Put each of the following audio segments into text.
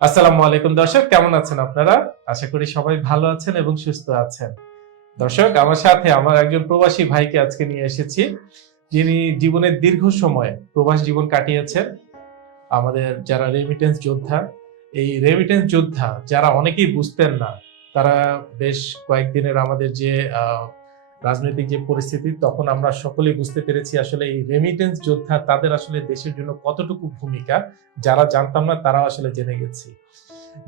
আসসালামু আলাইকুম দর্শক, কেমন আছেন আপনারা? আশা করি সবাই ভালো আছেন এবং সুস্থ আছেন। দর্শক, আমার সাথে আমার একজন প্রবাসী ভাইকে আজকে নিয়ে এসেছি। যিনি জীবনের দীর্ঘ সময় প্রবাস জীবন কাটিয়েছেন। আমাদের যারা রেমিটেন্স যোদ্ধা, এই রেমিটেন্স যোদ্ধা, যারা অনেকেই বুঝতেন না, তারা বেশ কয়েকদিনের আমাদের যে রাজনৈতিক যে পরিস্থিতি, তখন আমরা সকলেই বুঝতে পেরেছি আসলে এই রেমিটেন্স যোদ্ধা তাদের আসলে দেশের জন্য কতটুকু ভূমিকা, যারা জানতাম না তারা আসলে জেনে গেছি।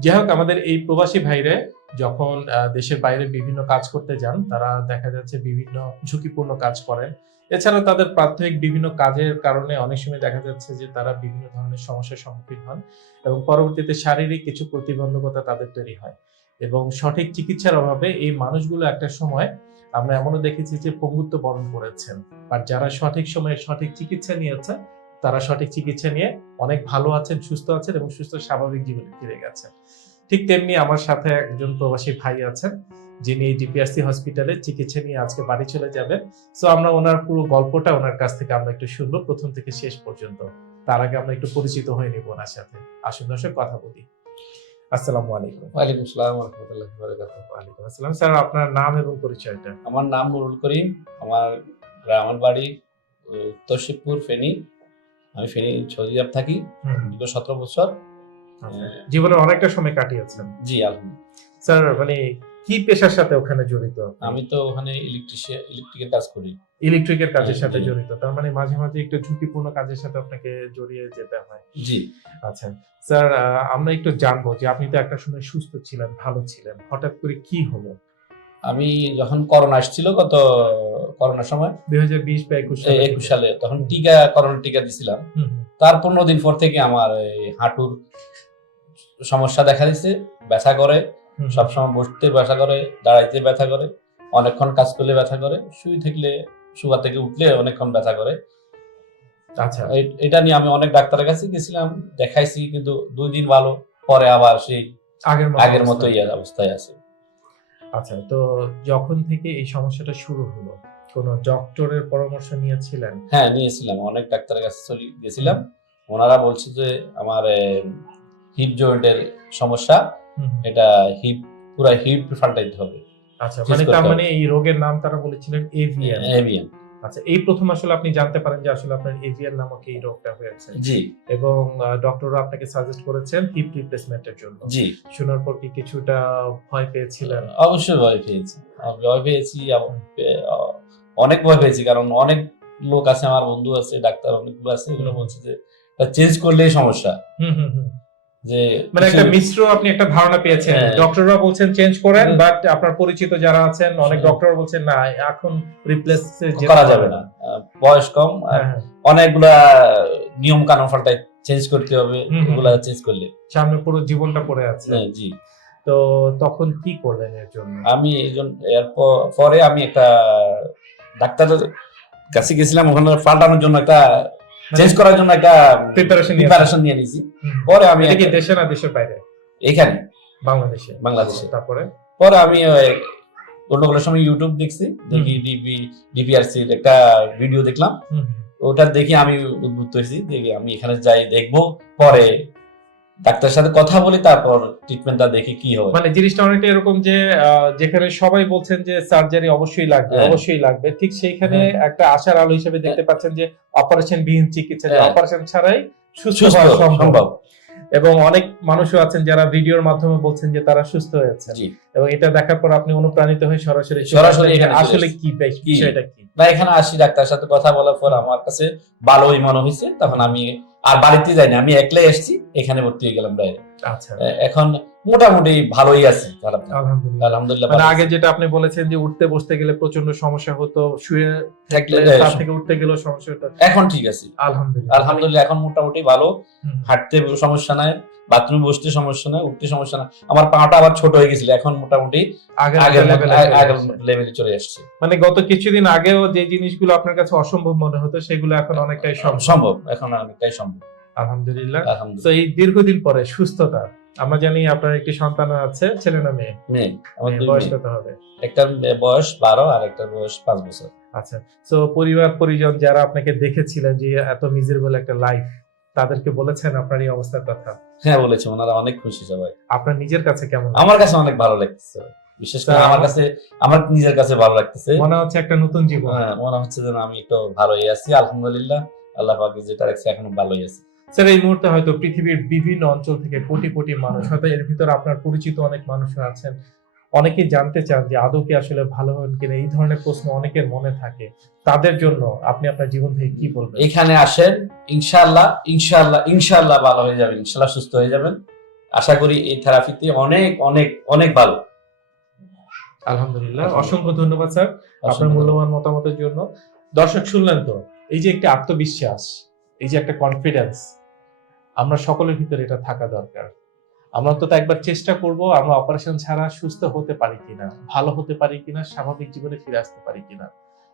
যাই হোক, আমাদের এই প্রবাসী ভাইরে যখন দেশের বাইরে বিভিন্ন কাজ করতে যান, তারা দেখা যাচ্ছে বিভিন্ন ঝুঁকিপূর্ণ কাজ করেন। এছাড়া তাদের প্রাথমিক বিভিন্ন কাজের কারণে অনেক সময় দেখা যাচ্ছে যে তারা বিভিন্ন ধরনের সমস্যার সম্মুখীন হন এবং পরবর্তীতে শারীরিক কিছু প্রতিবন্ধকতা তাদের তৈরি হয়। এবং সঠিক চিকিৎসার অভাবে এই মানুষগুলো একটা সময় আমরা এমনও দেখেছি যে পঙ্গুত্ব বরণ করেছেন। আর যারা সঠিক সময়ে সঠিক চিকিৎসা নিয়েছে তারা সঠিক চিকিৎসা নিয়ে অনেক ভালো আছেন, সুস্থ আছেন এবং সুস্থ স্বাভাবিক জীবনে ফিরে গেছেন। ঠিক তেমনি আমার সাথে একজন প্রবাসী ভাই আছেন, যিনি ডিপিআরসি হসপিটালে চিকিৎসা নিয়ে আজকে বাড়ি চলে যাবেন। সো আমরা ওনার পুরো গল্পটা ওনার কাছ থেকে আমরা একটু শুনব, প্রথম থেকে শেষ পর্যন্ত। তার আগে আমরা একটু পরিচিত হয়ে নিব ওনার সাথে। আসুন দর্শক, কথা বলি। আসসালামু আলাইকুম। ওয়ালাইকুম আসসালাম রহমতুল্লাহ বারাকাতুহ ওয়ালাইকুম আসসালাম। স্যার আপনার নাম এবং পরিচয়টা? আমার নাম নুরুল করিম। আমার গ্রামের বাড়ি উত্তর শিবপুর ফেনী। আমি ফেনী সৌদিয়াব থাকি। দীর্ঘ সতেরো বছর। আচ্ছা। জীবনে অনেকটা সময় কাটিয়েছেন। জি আলহামদুলিল্লাহ। স্যার মানে কি পেশার সাথে ওখানে জড়িত আমি তো ওখানে ইলেকট্রিশিয়ান ইলেকট্রিকের কাজ করি। ইলেকট্রিকের কাজের সাথে জড়িত। তার মানে মাঝে মাঝে একটু ঝুঁকিপূর্ণ কাজের সাথে আপনাকে জড়িয়ে যেতে হয়। জি। আচ্ছা। স্যার আমরা একটু জানব যে আপনি তো একটা সময় সুস্থ ছিলেন ভালো ছিলেন। হঠাৎ করে কি হলো? আমি যখন করোনা আসছিল গত করোনার সময় দুই হাজার বিশ বা একুশ সালে। তখন টিকা করোনা টিকা দিছিলাম। তার পনেরো দিন পর থেকে আমার এই হাঁটুর সমস্যা দেখা দিচ্ছে ব্যথা করে। সবসময় বসতে ব্যথা করে দাঁড়াইতে ব্যথা করে অনেকক্ষণ কাজ করলে ব্যথা করে শুয়ে থাকলে শুয়া থেকে উঠলে অনেকক্ষণ ব্যথা করে। আচ্ছা। এটা নিয়ে আমি অনেক ডাক্তারের কাছে গেছিলাম দেখাইছি কিন্তু দুই দিন ভালো পরে আবার সেই আগের মতো আগের। মতোই অবস্থায়। আছে। আচ্ছা তো যখন থেকে এই সমস্যাটা শুরু হলো কোন ডক্টরের পরামর্শ নিয়েছিলেন? হ্যাঁ নিয়েছিলাম। অনেক ডাক্তারের কাছে চলে গেছিলাম। ওনারা বলছে যে আমার হিপ জয়েন্টের সমস্যা এটা হিপ পুরা হিপ ফাল্টাইতে হবে। আচ্ছা মানে তার মানে এই রোগের নাম তারা বলেছিলেন এভিএন এভিয়ান আচ্ছা এই প্রথম আসলে আপনি জানতে পারেন যে আসলে আপনার এভিএন নামক এই রোগটা হয়েছে। জি। এবং ডক্টররা আপনাকে সাজেস্ট করেছেন হিপ রিপ্লেসমেন্টের জন্য। জি। শোনার পর কি কিছুটা ভয় পেয়েছিলেন? অবশ্যই ভয় পেয়েছি। আমি ভয় পেয়েছি অনেক ভয় পেয়েছি। কারণ অনেক লোক আছে আমার বন্ধু আছে ডাক্তার অনেকগুলো আছে এগুলো বলছে যে চেঞ্জ করলেই সমস্যা। হুম হুম হুম। যে মানে একটা মিশ্র আপনি একটা ধারণা পেয়েছেন। হ্যাঁ। ডক্টররা বলছেন চেঞ্জ করেন বাট আপনার পরিচিত যারা আছেন অনেক ডক্টর বলছেন না এখন রিপ্লেস করা যাবে না। বয়স কম হ্যাঁ, অনেকগুলা নিয়ম কানুন পাল্টাই চেঞ্জ করতে হবে। এগুলা চেঞ্জ করলে। সামনে পুরো জীবনটা পড়ে আছে। হ্যাঁ, জি। তো তখন কি করলেন এর জন্য? আমি এরপর পরে আমি একটা ডাক্তারের কাছে গেছিলাম ওখানে পাল্টানোর জন্য একটা চেঞ্জ করার জন্য একটা প্রিপারেশন প্রিপারেশন নিয়ে নিয়েছি পরে আমি এটা কি দেশে না দেশের বাইরে? এখানে। বাংলাদেশে। বাংলাদেশে। তারপরে? পরে আমি ওই অন্যগুলোর সময় ইউটিউব দেখছি দেখি ডিপি ডিপিআরসি একটা ভিডিও দেখলাম। ওটা দেখে আমি উদ্বুদ্ধ হয়েছি দেখি আমি এখানে যাই দেখব পরে ডাক্তারের সাথে কথা বলি তারপর ট্রিটমেন্টটা দেখি কি হবে মানে জিনিসটা অনেকটা এরকম যে যেখানে সবাই বলছেন যে সার্জারি অবশ্যই লাগবে হ্যাঁ। অবশ্যই লাগবে। ঠিক সেইখানে একটা আশার আলো হিসেবে দেখতে পাচ্ছেন যে অপারেশন বিহীন চিকিৎসা হ্যাঁ। অপারেশন ছাড়াই সুস্থ হওয়া সম্ভব। এবং অনেক মানুষও আছেন যারা ভিডিওর মাধ্যমে বলছেন যে তারা সুস্থ হয়েছে এবং এটা দেখার পর আপনি অনুপ্রাণিত হয়ে সরাসরি সরাসরি আসলে কি? বিষয়টা কি? না এখানে আসি ডাক্তার সাথে কথা বলার পর আমার কাছে ভালোই মনে হয়েছে তখন আমি আর বাড়িতে যাইনি আমি একলাই এসেছি এখানে ভর্তি হয়ে গেলাম ডাইরেক্ট আচ্ছা। এখন মোটামুটি ভালোই আছে আলহামদুলিল্লাহ। আলহামদুলিল্লাহ মানে আগে যেটা আপনি বলেছেন যে উঠতে বসতে গেলে প্রচণ্ড সমস্যা হতো শুয়ে থাকলে তার থেকে উঠতে গেলেও সমস্যা হতো। এখন ঠিক আছে। আলহামদুলিল্লাহ। আলহামদুলিল্লাহ এখন মোটামুটি ভালো। হাঁটতে সমস্যা নাই। বাথরুমে বসতে সমস্যা নাই উঠতে সমস্যা নাই। আমার পাটা আবার ছোট হয়ে গেছিল এখন মোটামুটি আগের। লেভেলে চলে আসছে। মানে গত কিছুদিন আগেও যে জিনিসগুলো আপনার কাছে অসম্ভব মনে হতো সেগুলো এখন অনেকটাই সম্ভব। এখন অনেকটাই সম্ভব। আলহামদুলিল্লাহ। তো এই দীর্ঘদিন পরে সুস্থতা আমরা জানি আপনার একটি সন্তান আছে ছেলে না মেয়ে? মেয়ে বয়স কত হবে? একটার বয়স বারো আর একটার বয়স পাঁচ বছর। আচ্ছা তো পরিবার পরিজন যারা আপনাকে দেখেছিলেন যে এত মিজারেবল একটা লাইফ তাদেরকে বলেছেন আপনার এই অবস্থার কথা। হ্যাঁ বলেছে ওনারা অনেক খুশি সবাই। আপনার নিজের কাছে কেমন আমার কাছে অনেক ভালো লাগতেছে। বিশেষ করে আমার কাছে আমার নিজের কাছে ভালো লাগতেছে। মনে হচ্ছে একটা নতুন জীবন। হ্যাঁ, মনে হচ্ছে যেন আমি একটু ভালোই আছি আলহামদুলিল্লাহ। আল্লাহ পাকে যেটা রাখছে এখন ভালোই আছি। স্যার এই মুহূর্তে হয়তো পৃথিবীর বিভিন্ন অঞ্চল থেকে কোটি কোটি মানুষ হয়তো এর ভিতরে আপনার পরিচিত অনেক মানুষ আছেন। অনেকেই জানতে চান যে আদৌ কি আসলে ভালো হন কিনা এই ধরনের প্রশ্ন অনেকের মনে থাকে। তাদের জন্য আপনি আপনার জীবন থেকে কি বলবেন? এখানে আসেন ইনশাআল্লাহ ইনশাআল্লাহ ইনশাআল্লাহ ভালো হয়ে যাবেন ইনশাআল্লাহ সুস্থ হয়ে যাবেন। আশা করি এই থেরাপিতে অনেক অনেক অনেক ভালো। আলহামদুলিল্লাহ অসংখ্য ধন্যবাদ স্যার আপনার মূল্যবান মতামতের জন্য। দর্শক শুনলেন তো এই যে একটা আত্মবিশ্বাস এই যে একটা কনফিডেন্স আমরা সকলের ভিতরে এটা থাকা দরকার। আমরা তো একবার চেষ্টা করব আমরা অপারেশন ছাড়া সুস্থ হতে পারি কিনা, ভালো হতে পারি কিনা, স্বাভাবিক জীবনে ফিরে আসতে পারি কিনা।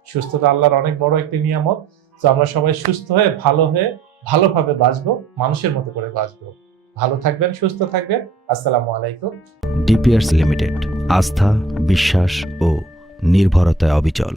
সুস্থতা আল্লাহর অনেক বড় একটি নিয়ামত। তো আমরা সবাই সুস্থ হয়ে, ভালো হয়ে, ভালোভাবে বাঁচবো, মানুষের মতো করে বাঁচবো। ভালো থাকবেন, সুস্থ থাকবেন। আসসালামু আলাইকুম। ডিপিয়ার্স লিমিটেড আস্থা, বিশ্বাস ও নির্ভরতায় অবিচল।